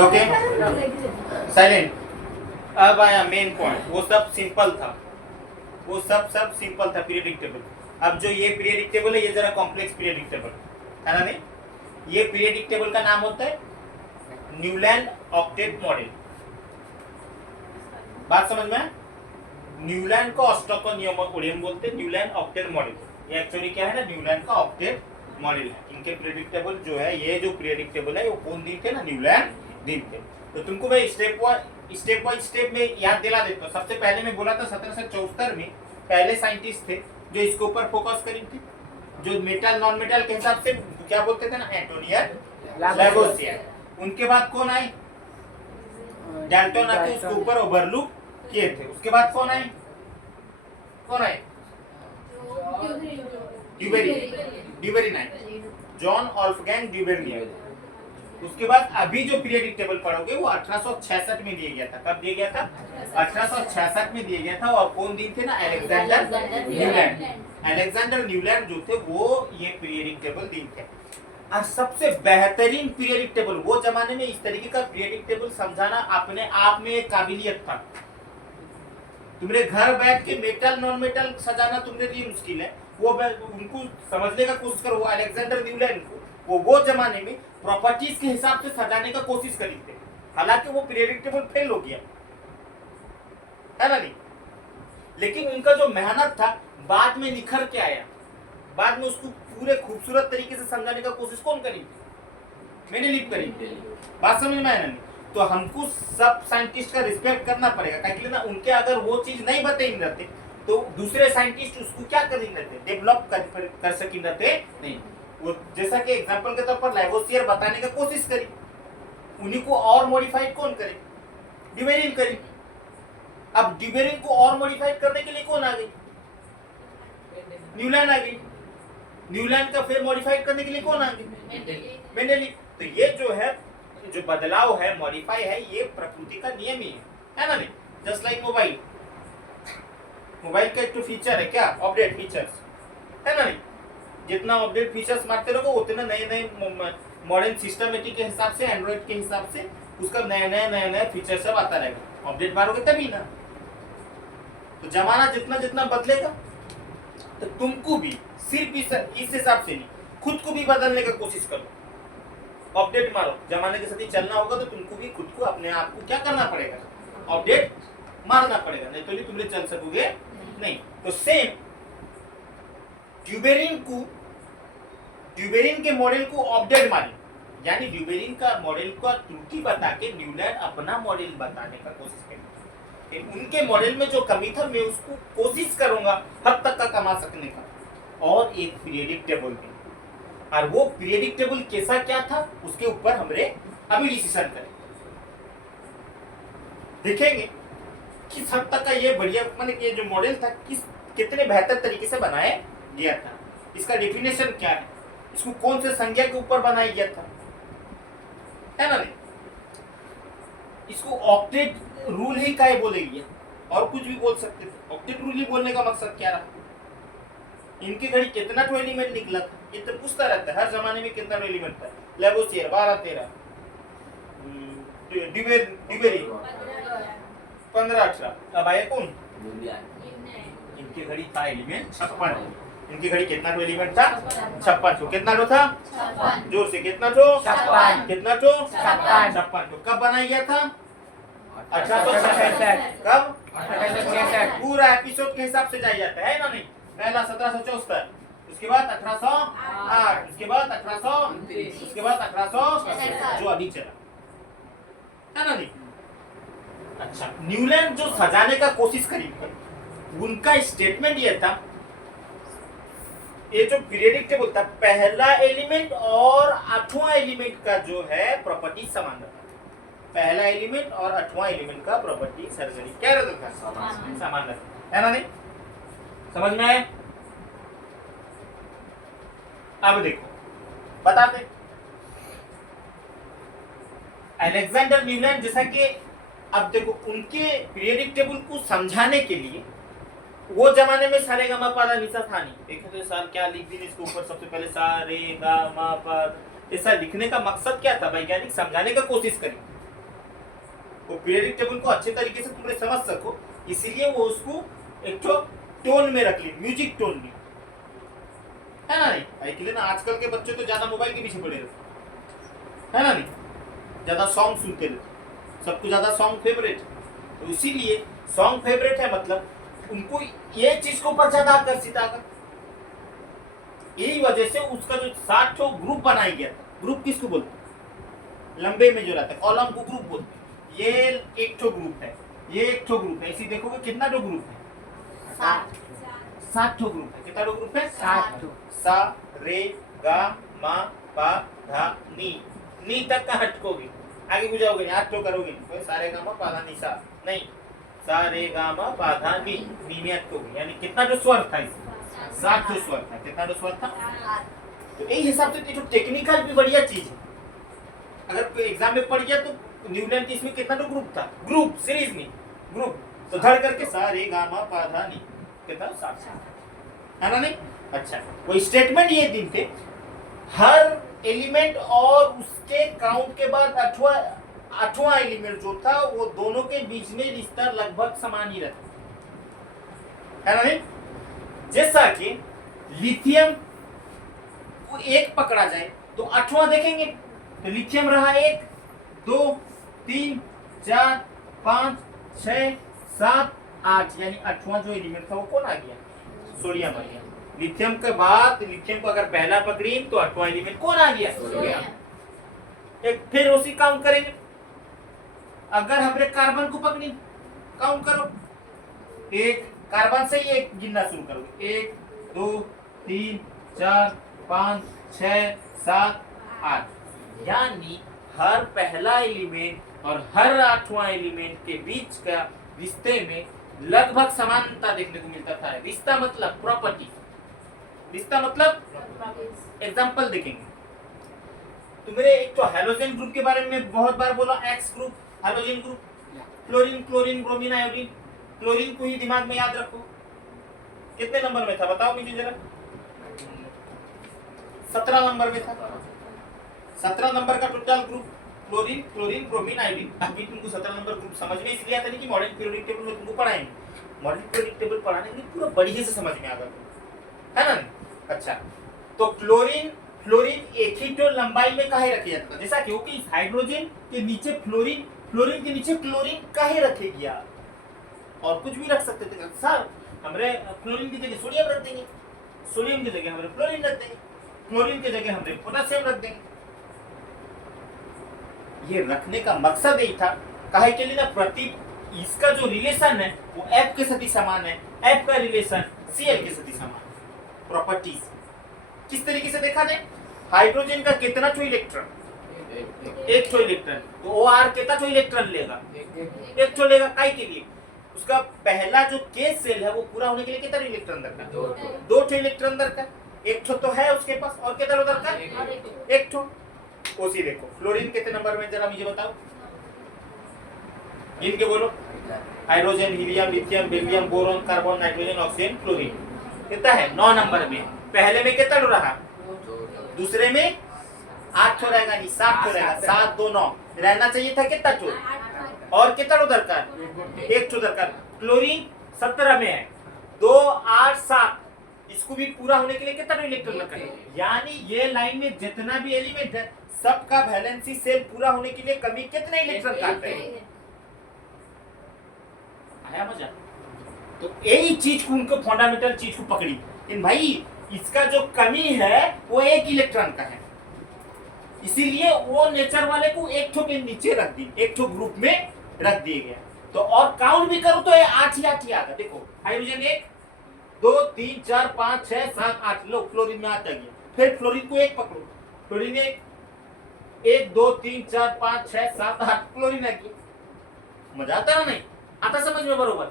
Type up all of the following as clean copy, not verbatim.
Okay silent. अब आया main point, वो सब सिंपल था, वो सब सिंपल था पीरियडिक टेबल। अब जो ये पीरियडिक टेबल है ये जरा कॉम्प्लेक्स पीरियडिक टेबल है ना। नहीं ये पीरियडिक टेबल का नाम होता है न्यूलैंड ऑक्टेट मॉडल। बात समझ में? न्यूलैंड को ऑस्ट्रोकोनियम बोलते हैं, न्यूलैंड ऑक्टेट मॉडल। ये एक्चुअली क्या है ना, न्यूलैंड का ऑक्टेट मॉडल है। इनके पीरियडिक टेबल जो है, ये जो पीरियडिक टेबल है वो कौन दिन थे ना, न्यूलैंड दिन थे। तो तुमको मैं स्टेप बाय स्टेप में याद दिला देता हूँ। सबसे पहले मैं बोला था 1774 में पहले साइंटिस्ट थे जो इसके ऊपर फोकस करी थी, जो मेटल नॉन मेटल के हिसाब से क्या बोलते थे ना, एंटोनियन लैवोसियर। उनके बाद कौन आए, डाल्टन आके उसके ऊपर ओवरलुक किए थे। उसके बाद कौन आए, ड्यूबेरिन आए, जॉन वोल्फगैंग ड्यूबेरिन। उसके बाद अभी जो पीरियडिक टेबल पढ़ोगे वो 1866 में दिया गया था। कब दिया गया था? 1866 में दिया गया था। और कौन दिन थे ना, अलेक्जेंडर न्यूलैंड। अलेक्जेंडर न्यूलैंड जो थे वो ये पीरियडिक टेबल दिन थे। और सबसे बेहतरीन पीरियडिक टेबल, वो जमाने में इस तरीके का पीरियडिक टेबल समझाना अपने आप में एक काबिलियत था। तुमने घर बैठ के मेटल नॉन मेटल सजाना तुमने लिए मुश्किल है, वो उनको समझने का कोशिश करो। वो अलेक्जेंडर न्यूलैंड को वो जमाने में प्रॉपर्टीज के हिसाब से सजाने का कोशिश करी थे। हालांकि वो पीरियडिक टेबल फेल हो गया है ना। नहीं, लेकिन उनका जो मेहनत था बाद में निखर के आया। बाद में उसको पूरे खूबसूरत तरीके से समझाने का कोशिश कौन करी? मैंने लिप करी। बात समझ में आया ना? तो हमको सब साइंटिस्ट का रिस्पेक्ट करना पड़ेगा, क्योंकि ना उनके अगर वो चीज नहीं बताएंगे रहते तो दूसरे साइंटिस्ट उसको क्या करेंगे, डेवलप कर सकेंगे नहीं। वो जैसा कि एग्जांपल के तौर पर लैवोसियर बताने का कोशिश करी, उन्हीं को और मॉडिफाइड कौन करे? ड्यूबेरिन करी। अब ड्यूबेरिन को और मॉडिफाइड करने के लिए कौन आ गई? न्यूलैंड आ गई। न्यूलैंड का फिर मॉडिफाइड करने के लिए कौन आ गई? मेंडेलिव। तो ये जो है, जो बदलाव है, मॉडिफाई है, ये प्रकृति का नियम ही है ना। नहीं, जस्ट लाइक मोबाइल का एक तो फीचर है क्या, अपडेट फीचर्स है ना। नहीं, जितना अपडेट फीचर्स मारते रहोगे उतना नए नए मॉडर्न सिस्टमेटिक के हिसाब से, एंड्रॉइड के हिसाब से उसका नया फीचर सब आता रहेगा। अपडेट मारोगे तभी ना। तो जमाना जितना जितना बदलेगा तो तुमको भी सिर्फ इस हिसाब से नहीं, खुद को भी बदलने का कोशिश करो। अपडेट मारो, जमाने के साथ ही चलना होगा तो तुमको भी खुद को, अपने आप को क्या करना पड़ेगा, अपडेट मारना पड़ेगा, नहीं तो तुम चल सकोगे नहीं। तो सेम ड्यूबेरिन के मॉडल को अपडेट मारे, यानी ड्यूबेरिन का मॉडल का त्रुटि बता के न्यूलैंड अपना मॉडल बताने का कोशिश करें। उनके मॉडल में जो कमी था मैं उसको कोशिश करूंगा हद तक का कमा सकने का। और एक पीरियडिक टेबल भी, और वो पीरियडिक टेबल कैसा क्या था उसके ऊपर हमरे अभी डिसीजन करें, देखेंगे किस हद तक का ये बढ़िया, मतलब ये जो मॉडल था कितने बेहतर तरीके से बनाया गया था, इसका डेफिनेशन क्या है, इसको कौन से संज्ञा के ऊपर बनाया गया था, है ना। नहीं, इसको ऑक्टेट रूल ही काहे बोलेगी, और कुछ भी बोल सकते थे। ऑक्टेट रूल ही बोलने का मकसद क्या रहा? इनकी घड़ी कितना तो एलिमेंट निकला था, ये तो पूछता रहता है हर जमाने में कितना एलिमेंट था। लैवोसियर 12-13, ड्यूबेरिन 15-18, अब आया कौन? इनकी घड़ी था एलिमेंट 56। इनकी घड़ी कितना तो एलिमेंट था? 56। कितना तो था? जोर से कितना तो? 56। कितना तो? 56। कब बनाया गया था? 1866। कब? 1866। पूरा एपिसोड के हिसाब से जाया जाता है ना। नहीं, पहला 1774, उसके बाद 1808, उसके बाद 1829, उसके बाद 1800 जो अभी चला है ना। नहीं, अच्छा, न्यूलैंड जो सजाने का कोशिश करी है उनका स्टेटमेंट ये था, ये जो पीरियडिक टेबल था पहला एलिमेंट और 8वां एलिमेंट का जो है प्रॉपर्टी समान रहता। पहला एलिमेंट और 8वां एलिमेंट का प्रॉपर्टी सर्जरी क्या रहता था? समान रहता है ना। नहीं, समझ में आए? अब देखो बताते, अलेक्जेंडर न्यूलैंड जैसा कि, अब देखो उनके पीरियडिक टेबल को समझाने के लिए वो जमाने में सा रे गा मा पा धा नि सा था नहीं। देखो तो साल क्या लिख दी इसके ऊपर, सबसे पहले सा रे गा मा पा, ऐसा लिखने का मकसद क्या था? वैज्ञानिक समझाने का कोशिश करी वो पीरियडिक टेबल को अच्छे तरीके से तुमने समझ सको, इसीलिए वो उसको एक तो टोन में रख ली, म्यूजिक टोन में, है ना नहीं? इसलिए ना आजकल के बच्चे तो ज्यादा मोबाइल के पीछे पड़े रहते, है ना नहीं? ज्यादा सॉन्ग सुनते रहते, सबको ज्यादा सॉन्ग फेवरेट, तो इसीलिए सॉन्ग फेवरेट है मतलब उनको ये चीज के ऊपर ज्यादा आकर्षित आकर, यही वजह से उसका जो 60 ठो ग्रुप बनाया गया था। ग्रुप किसको बोलते हैं? लंबे में जो रहता है कॉलम को ग्रुप बोलते हैं। ये एक ठो ग्रुप है, ये एक ठो ग्रुप है, इसी देखोगे कितना ठो ग्रुप है? 60 ठो ग्रुप है। कितना ठो ग्रुप है? 60 ठो। सा रे गा मा पा धा नी, नी तक का हटकोगे, आगे बुझाओगे नहीं, 8 ठो करोगे नहीं, कोई सारे गा मा पा धा नी सा नहीं, सा रे गा मा पा धा नी, नी में हटकोगे। यानी कितना ठो स्वर था इसमें? 60 ठो स्वर था। कितना ठो स्वर था? तो यही हिसाब से जो टेक्निकल भी बढ़िया चीज है। अगर कोई एग्जाम में पढ़ गया तो न्यूलैंड की इसमें कितना तो ग्रुप था, ग्रुप सीरीज में ग्रुप, तो धड़ करके सा रे गा मा पा धा नी, कितना 60 है ना नहीं? अच्छा, वो स्टेटमेंट ये दिन थे, हर एलिमेंट और उसके काउंट के बाद आठवां एलिमेंट जो था वो दोनों के बीच में रिश्ता लगभग समान ही रहता है ना नहीं? जैसा कि लिथियम को एक पकड़ा जाए तो 8वां देखेंगे तो लिथियम रहा 1 2 3 4 5 6 7 8, यानी 8वां जो एलिमेंट था वो कौन आ गया? सोडियम आ गया। लिथियम के बाद लिथियम को अगर पहला पकड़ी तो 8वां एलिमेंट कौन आ गया? सोडियम। एक फिर उसी काउंट करेंगे, अगर हमने कार्बन को पकड़ी, काउंट करो, एक कार्बन से ही एक गिनना शुरू करोगे, 1 2 3 4 5 6 7 8, यानी हर पहला एलिमेंट और हर 8वां एलिमेंट के बीच का रिश्ते में लगभग समानता देखने को मिलता था। रिश्ता मतलब प्रॉपर्टी, रिश्ता मतलब एग्जांपल देखेंगे। तो मेरे एक तो हैलोजन ग्रुप के बारे में बहुत बार बोला, x group, halogen group, fluorine chlorine bromine iodine. Chlorine को ही दिमाग में याद रखो। कितने नंबर में था बताओ मुझे जरा? 17 नंबर में था। 17 नंबर का total group chlorine chlorine bromine iodine. अभी तुमको 17 नंबर ग्रुप समझ में इसलिए आता नहीं कि मॉडर्न पीरियोडिक टेबल में तुमको पढ़ाएंगे, मॉडर्न पीरियोडिक टेबल पढ़ाने के लिए पूरा बढ़िया से समझ में आ गया, है ना? अच्छा, तो क्लोरीन फ्लोरीन एक ही तो लंबाई में काहे रखे जाता है? जैसा क्योंकि इस हाइड्रोजन के नीचे फ्लोरीन, फ्लोरीन के नीचे क्लोरीन काहे रखेगी आप? और कुछ भी रख सकते थे सर, हमरे फ्लोरीन की जगह सोडियम रख देंगे, सोडियम की जगह हमरे फ्लोरीन रख देंगे, फ्लोरीन की जगह हमरे पोटेशियम रख देंगे। ये रखने का मकसद यही था, काहे के लिए ना, प्रति इसका जो रिलेशन है वो F के साथ ही समान है, F का रिलेशन Cl के साथ ही समान है। प्रॉपर्टीज किस तरीके से देखा जाए, हाइड्रोजन का कितना ठो इलेक्ट्रॉन? एक ठो इलेक्ट्रॉन, तो OR कितना ठो इलेक्ट्रॉन लेगा? एक ठो लेगा। काहे के लिए? उसका पहला जो K सेल है वो पूरा होने के लिए कितना इलेक्ट्रॉन दरकार? दो ठो इलेक्ट्रॉन दरकार। एक ठो तो है उसके पास, और कितना दरकार? एक ठो। उसी देखो फ्लोरीन कितने नंबर में जरा मुझे बताओ, इनके बोलो। Hydrogen, helium, lithium, beryllium, boron, carbon, nitrogen, oxygen, chlorine कितना है? 9 नंबर में। पहले में कितना रहा? दूसरे में 8 ठो रहेगा, नहीं 7 ठो रहेगा। 7 2 9 रहना चाहिए था कितना ठो? और कितना ठो दरकार? एक ठो दरकार। क्लोरीन 17 में है, 2 8 7, इसको भी पूरा होने के लिए कितना इलेक्ट्रॉन दरकार? यानी ये लाइन में जितना भी एलिमेंट है सबका वैलेंसी सेल पूरा होने के लिए कमी कितने इलेक्ट्रॉन काटते हैं? आया मजा? तो यही चीज को, उनको फंडामेंटल चीज को पकड़ी इन भाई, इसका जो कमी है वो 1 इलेक्ट्रॉन का है, इसीलिए वो नेचर वाले को एक ठो के नीचे रख दी, एक ठो ग्रुप में रख दिए गया। तो और काउंट भी करो तो ये 8 ही आ गया। देखो हाइड्रोजन 1 2 3 4 5 6 7 8, लो फ्लोरीन में 8 आ गया। फिर फ्लोरीन को 1 पकड़ो, फ्लोरीन 1 2 3 4 5 6 7 8 क्लोरीन आ गया। मजा आता ना? नहीं आता समझ में बरोबर?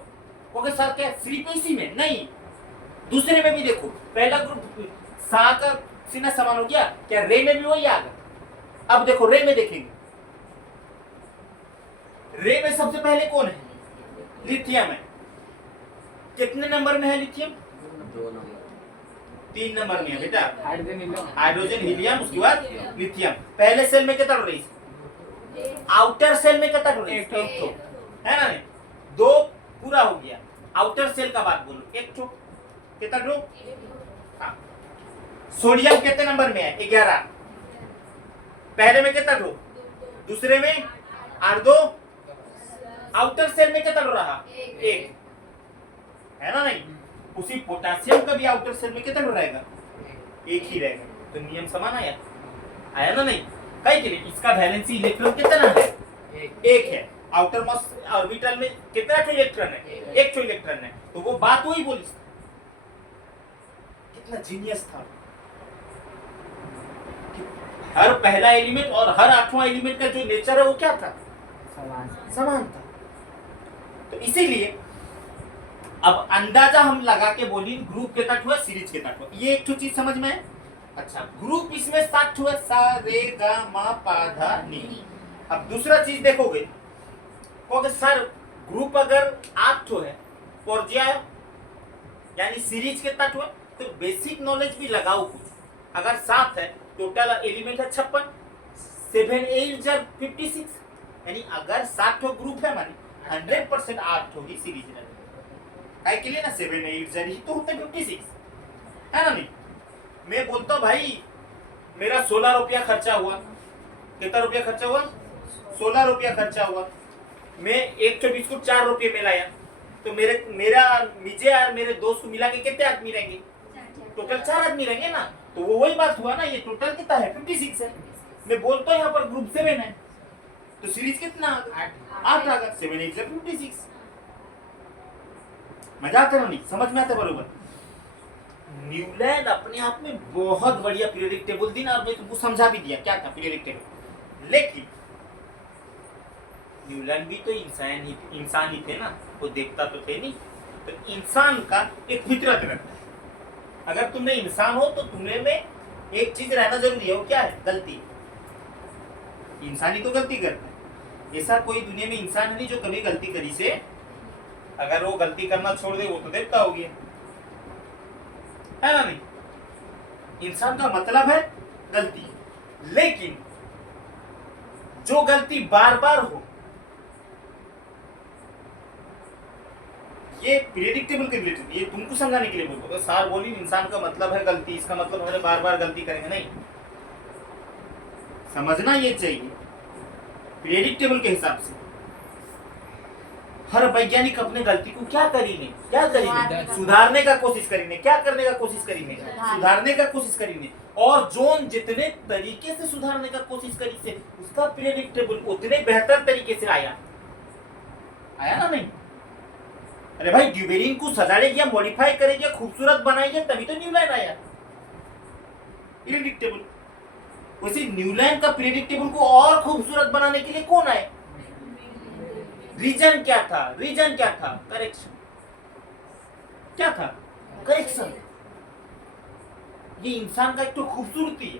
क्योंकि सर क्या सिर्फ इसी में नहीं, दूसरे में भी देखो। पहला ग्रुप सा का सीना समान हो गया क्या? रे में भी वही आ गया। अब देखो रे में देखेंगे, रे में सबसे पहले कौन है? लिथियम है। कितने नंबर में है लिथियम? 3 नंबर में है बेटा। हाइड्रोजन, हीलियम, उसके बाद लिथियम। पहले सेल में कितना रही? आउटर सेल में कितना ठो एक है ना नहीं, दो पूरा हो गया। आउटर सेल का बात बोलो, एक ठो कितना ठो। हाँ। सोडियम कितने नंबर में है? 11। पहले में कितना ठो, दूसरे में 8 2, आउटर सेल में कितना ठो रहा? 1 है ना नहीं। उसी पोटेशियम का भी आउटर सेल में कितना ठो रहेगा? 1 ही रहेगा। तो नियम समान आया ना नहीं। कई के लिए इसका वैलेंसी इलेक्ट्रॉन कितना है? 1 है। आउटर मोस्ट ऑर्बिटल में कितना ठो इलेक्ट्रॉन है? 1 ठो इलेक्ट्रॉन है। तो वो बात वही बोली। कितना जीनियस था। हर पहला एलिमेंट और हर 8वां एलिमेंट का जो नेचर है वो क्या था? समान था। तो इसीलिए अब अंदाजा हम लगा के बोली ग्रुप कितना ठो है, सीरीज कितना ठो। ये एक ठो चीज समझ में है। अच्छा, ग्रुप इसमें 7 ठो है, सा रे गा मा पा धा नी। अब दूसरा चीज देखोगे, कहोगे सर ग्रुप अगर 8 ठो है, पर्याय यानी सीरीज कितना ठो है? तो बेसिक नॉलेज भी लगाओ कुछ। अगर 7 है, टोटल एलिमेंट है 56, 7 8 जा 56, यानी अगर 7 ठो ग्रुप है माने 100% 8 ठो ही सीरीज रहेगा। काय के लिए ना 7 8 जा ही तो होता है 56, है ना नहीं। मैं बोलता हूँ भाई मेरा 16 रुपया खर्चा हुआ। कितना रुपया खर्चा हुआ? 16 रुपया खर्चा हुआ। मैं एक ठो बिस्कुट 4 रुपये में लाया, तो मेरा मुझे और मेरे दोस्त मिला के कितने आदमी रहेंगे? टोटल 4 आदमी रहेंगे ना। तो वो वही बात हुआ ना, ये टोटल कितना है? 56 है। मैं बोलता हूँ यहाँ पर ग्रुप 7 है, तो सीरीज कितना? 8 आ गया। 7 8 56। मजाक करो नहीं, समझ में आता बरोबर। न्यूलैंड अपने आप में बहुत बढ़िया पीरियडिक टेबल दी ना, और मैं तुमको समझा भी दिया क्या था पीरियडिक टेबल। लेकिन न्यूलैंड भी तो इंसान ही थे ना, वो देखता तो थे नहीं। तो इंसान का एक फितरत रहता है। अगर तुमने इंसान हो तो तुम्हें में एक चीज रहना जरूरी है, वो क्या है? गलती। इंसान ही तो गलती करता है। ऐसा कोई दुनिया में इंसान नहीं जो कभी गलती करी से अगर वो गलती करना छोड़ दे, वो तो देवता हो गया, है ना नहीं। इंसान का मतलब है गलती। लेकिन जो गलती बार बार हो, ये प्रेडिक्टेबल के रिलेटेड, ये तुमको समझाने के लिए बोलते हो। तो सार बोली इंसान का मतलब है गलती, इसका मतलब हमें बार बार गलती करेंगे नहीं। समझना ये चाहिए प्रेडिक्टेबल के हिसाब से हर वैज्ञानिक अपने गलती को क्या करेंगे? सुधारने का कोशिश करेंगे। क्या करने का कोशिश करेंगे? सुधारने का कोशिश करेंगे। और जोन जितने तरीके से सुधारने का कोशिश करी से उसका प्रेडिक्टेबल उतने बेहतर तरीके से आया ना नहीं। अरे भाई ड्यूबेरिन को सजाने गया, मॉडिफाई करे गया, खूबसूरत बनाई गया, तभी तो न्यूलैंड आया प्रेडिक्टेबल। वैसे न्यूलैंड का प्रेडिक्टेबल को और खूबसूरत बनाने के लिए कौन आए? रीजन क्या था? करेक्शन। क्या था? करेक्शन। ये इंसान का एक तो खूबसूरती है।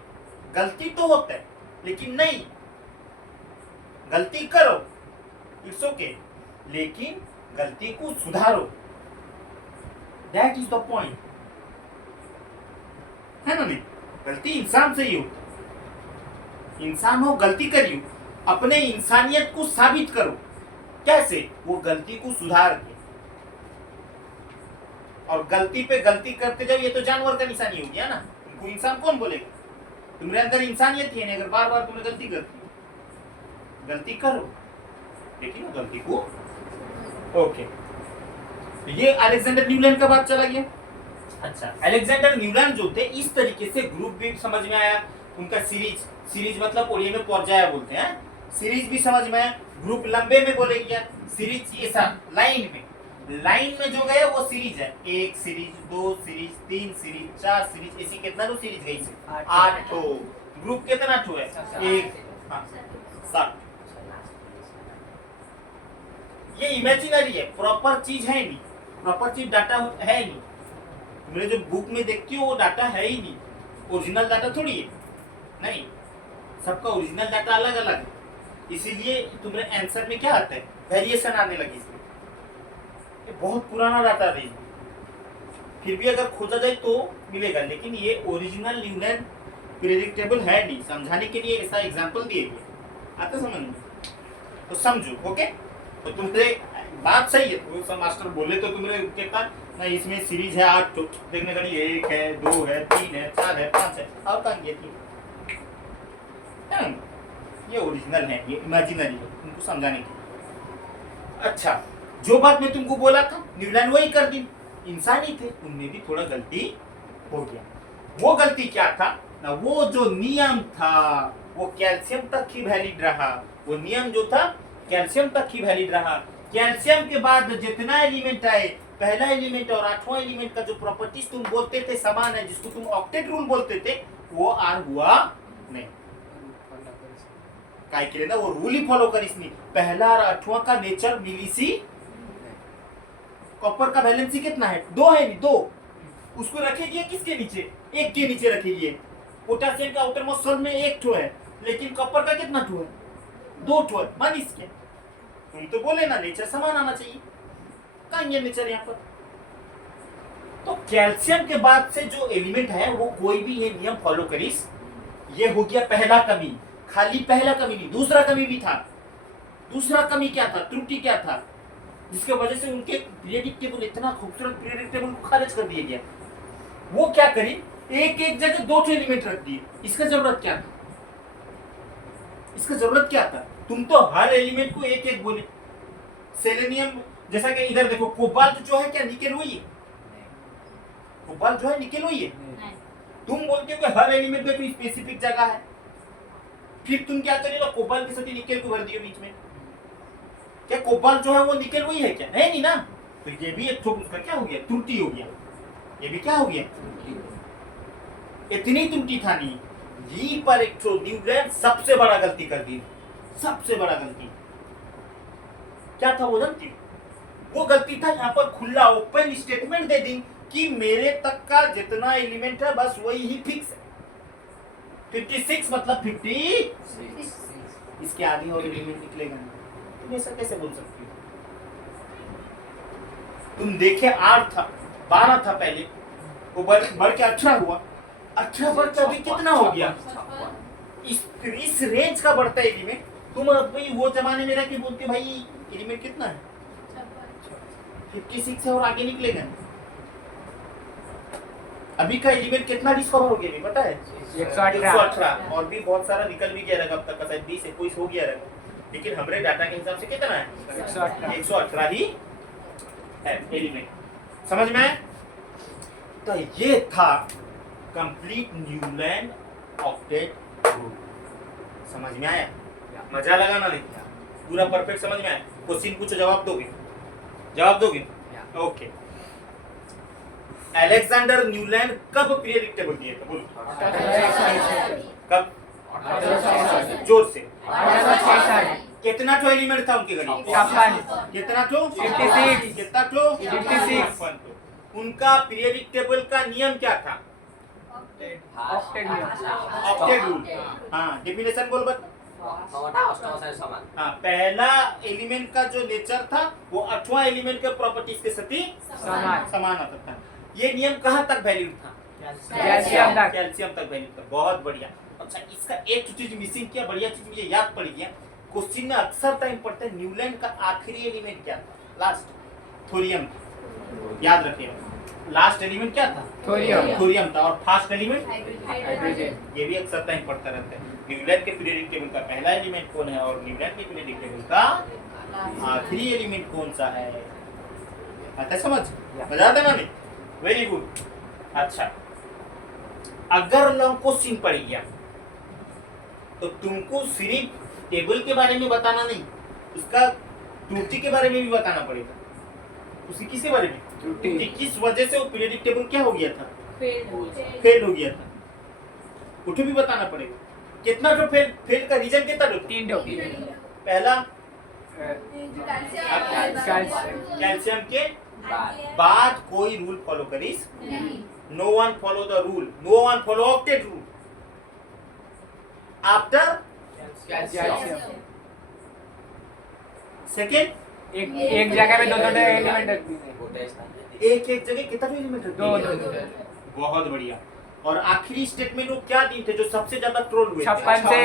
गलती तो होता है, लेकिन नहीं, गलती करो, इट्स ओके, लेकिन गलती को सुधारो। दैट इज द पॉइंट, है ना नहीं। गलती इंसान से ही होती। इंसान हो, गलती करियो, अपने इंसानियत को साबित करो। कैसे? वो गलती को सुधार के। और गलती पे गलती करते जाओ, ये तो जानवर का निशानी हो गया ना। तुमको इंसान कौन बोलेगा? तुम्हारे अंदर इंसानियत ही है। अगर बार बार तुमने गलती करती, गलती करो, लेकिन गलती को ओके। ये अलेक्जेंडर न्यूलैंड का बात चला गया। अच्छा, अलेक्जेंडर न्यूलैंड जो थे, इस तरीके से ग्रुप भी समझ में आया उनका। सीरीज मतलब ओडिया में पर्याय बोलते हैं। सीरीज भी समझ में आया। ग्रुप लंबे में बोले गया, सीरीज ऐसा लाइन में जो गए वो सीरीज है। 1 सीरीज, 2 सीरीज, 3 सीरीज, 4 सीरीज, ऐसी कितना रो सीरीज गई से? 8 ठो। ग्रुप कितना ठो है? 1 7। ये इमेजिनरी है, प्रॉपर चीज है नहीं, प्रॉपर चीज डाटा है नहीं। तुमने जो बुक में देखती हो वो डाटा है ही नहीं, ओरिजिनल डाटा थोड़ी है। नहीं, सबका ओरिजिनल डाटा अलग अलग है। इसीलिए तुम्हारे आंसर में क्या आता है? वेरिएशन आने लगी इसमें। ये बहुत पुराना डाटा है, फिर भी अगर खोजा जाए तो मिलेगा, लेकिन ये ओरिजिनल न्यूलैंड प्रेडिक्टेबल है नहीं। समझाने के लिए ऐसा एग्जांपल दिए गए, आता समझ में। तो समझो। ओके, तो तुम्हारे बात सही है, तो सब मास्टर बोले तो तुम्हारे कितना नहीं, इसमें सीरीज है 8 तो देखने का नहीं, 1 है 2 है 3 है 4 है 5 है, और कहाँ गया थी? ये ओरिजिनल है, ये इमेजिनरी है, तुमको समझाने की। अच्छा, जो बात मैं तुमको बोला था न्यूलैंड वही कर दी। इंसान ही थे, उनमें भी थोड़ा गलती हो गया। वो गलती क्या था ना, वो जो नियम था वो कैल्शियम तक ही वैलिड रहा। वो नियम जो था कैल्शियम तक ही वैलिड रहा। कैल्शियम के बाद जितना एलिमेंट आए, पहला एलिमेंट और 8वां एलिमेंट का जो प्रॉपर्टीज तुम बोलते थे समान है, जिसको तुम ऑक्टेट रूल बोलते थे, वो आर हुआ नहीं। काय के लिए ना, वो रूल ही फॉलो करिस नहीं। पहला और 8वां का नेचर मिली सी। कॉपर का वैलेंसी कितना है? 2 है नहीं, 2। उसको रखेगी किसके नीचे? 1 के नीचे रखेगी। पोटेशियम का आउटर मोस्ट शेल में 1 ठो है, लेकिन कॉपर का कितना ठो है? 2 ठो है। मान इसके तुम तो बोले ना नेचर समान आना चाहिए, कहाँ ये नेचर यहाँ पर? तो कैल्शियम के बाद से जो एलिमेंट है वो कोई भी ये नियम फॉलो करिस, ये हो गया पहला कमी। खाली पहला कमी नहीं, दूसरा कमी भी था। दूसरा कमी क्या था, त्रुटि क्या था, जिसके वजह से उनके पीरियडिक टेबल, इतना खूबसूरत पीरियडिक टेबल को खारिज कर दिया गया। वो क्या करी, एक एक जगह 2 एलिमेंट रख दिए। इसका जरूरत क्या था? इसका जरूरत क्या था? तुम तो हर एलिमेंट को एक एक बोले। सेलेनियम, जैसा कि इधर देखो, कोबाल्ट जो है क्या निकेल हुई है? कोबाल्ट जो है निकेल हुई है? तुम बोलते हो कि हर एलिमेंट में कोई स्पेसिफिक जगह है, फिर तुम क्या करेगा, कोबाल्ट के साथ निकेल को भर दियो बीच में। क्या कोबाल्ट जो है वो निकेल हुई है क्या? है नहीं ना। तो ये भी एक उसका क्या हो गया, त्रुटि हो गया। ये भी क्या हो गया, इतनी त्रुटि था नहीं। यहीं पर एक न्यूलैंड सबसे बड़ा गलती कर दी। सबसे बड़ा गलती क्या था? वो गलती, वो गलती था यहाँ पर खुला ओपन स्टेटमेंट दे दी कि मेरे तक का जितना एलिमेंट है बस वही ही फिक्स है। 56 मतलब 56, इसके आगे और एलिमेंट निकलेगा नहीं। तुम ऐसा कैसे बोल सकती हो? तुम देखे 8 था, 12 था पहले, वो बढ़ के 18 हुआ। 18 बढ़ के अभी कितना हो गया? इस रेंज का बढ़ता है एलिमेंट। तुम अभी वो जमाने में रह के बोलते भाई एलिमेंट कितना है? 56 है और आगे निकलेगा। अभी का एलिमेंट कितना डिस्कवर हो गया भी पता है? 118। और भी बहुत सारा निकल भी गया रहेगा अब तक का, शायद 20 21 हो गया रहेगा, लेकिन हमारे डाटा के हिसाब से कितना है? 118 ही है एलिमेंट। समझ में? तो ये था कंप्लीट न्यूलैंड ऑक्टेट रूल। समझ में आया? मजा लगाना नहीं, पूरा परफेक्ट समझ में आया? क्वेश्चन पूछो, जवाब दोगे? जवाब दोगे? ओके। अलेक्जेंडर न्यूलैंड कब पीरियडिक टेबल दिए थे? बोलो कब? जोर से। कितना ठो एलिमेंट था उनके गणित? कितना ठो? 56। कितना ठो? 56। उनका पीरियडिक टेबल का नियम क्या था? Octet rule. हाँ, डेफिनेशन बोल बता। हाँ, पहला एलिमेंट का जो नेचर था वो 8वां एलिमेंट के प्रॉपर्टीज के साथ समान आता था। ये नियम कहाँ तक वैलिड था? कैल्शियम तक वैलिड था। बहुत बढ़िया। अच्छा, इसका एक चीज मिसिंग किया, बढ़िया चीज मुझे याद पड़ गया। क्वेश्चन में अक्सर टाइम पड़ता है, न्यूलैंड का आखिरी एलिमेंट क्या था? Last, thorium. याद रखिएगा, लास्ट एलिमेंट क्या था? थोरियम था। और फर्स्ट एलिमेंट हाइड्रोजन। ये भी अक्सर टाइम पड़ता रहता है। न्यूलैंड के पीरियडिक टेबल का पहला एलिमेंट कौन है और न्यूलैंड के पीरियडिक टेबल का आखिरी एलिमेंट कौन सा है? आता समझ? मजा आता ना? नहीं? Very good. अच्छा, अगर लॉन्ग क्वेश्चन पड़ गया तो तुमको सिर्फ टेबल के बारे में बताना नहीं, उसका त्रुटि के बारे में भी बताना पड़ेगा। उसी किसके बारे में? त्रुटि। किस वजह से वो पीरियडिक टेबल क्या हो गया था? फेल हो गया था। उठे भी बताना पड़ेगा। कितना जो फेल का रीजन कितना? 3 पहला कैल्शियम के बाद कोई रूल फॉलो करिस? No one follow the rule, no one follow octet rule after calcium. Second, एक जगह में 2 एलिमेंट रखते हैं। एक जगह कितना एलिमेंट? 2। बहुत बढ़िया। और आखिरी स्टेटमेंट वो क्या दिए थे जो सबसे ज्यादा ट्रोल हुए थे? 56 से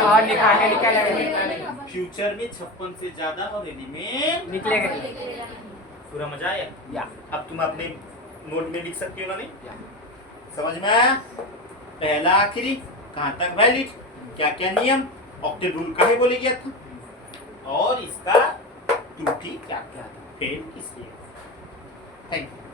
और निकालने निकलेगा फ्यूचर में 56 से ज्यादा और एलिमेंट निकलेगा। पूरा मजा आया? या अब तुम अपने नोट में लिख सकते हो ना? नहीं या समझ में आया? पहला आखिरी कहाँ तक वैलिड, क्या क्या नियम, ऑक्टेट रूल काहे बोले गया था, और इसका त्रुटि क्या क्या था, फेल किस लिए। Thank you.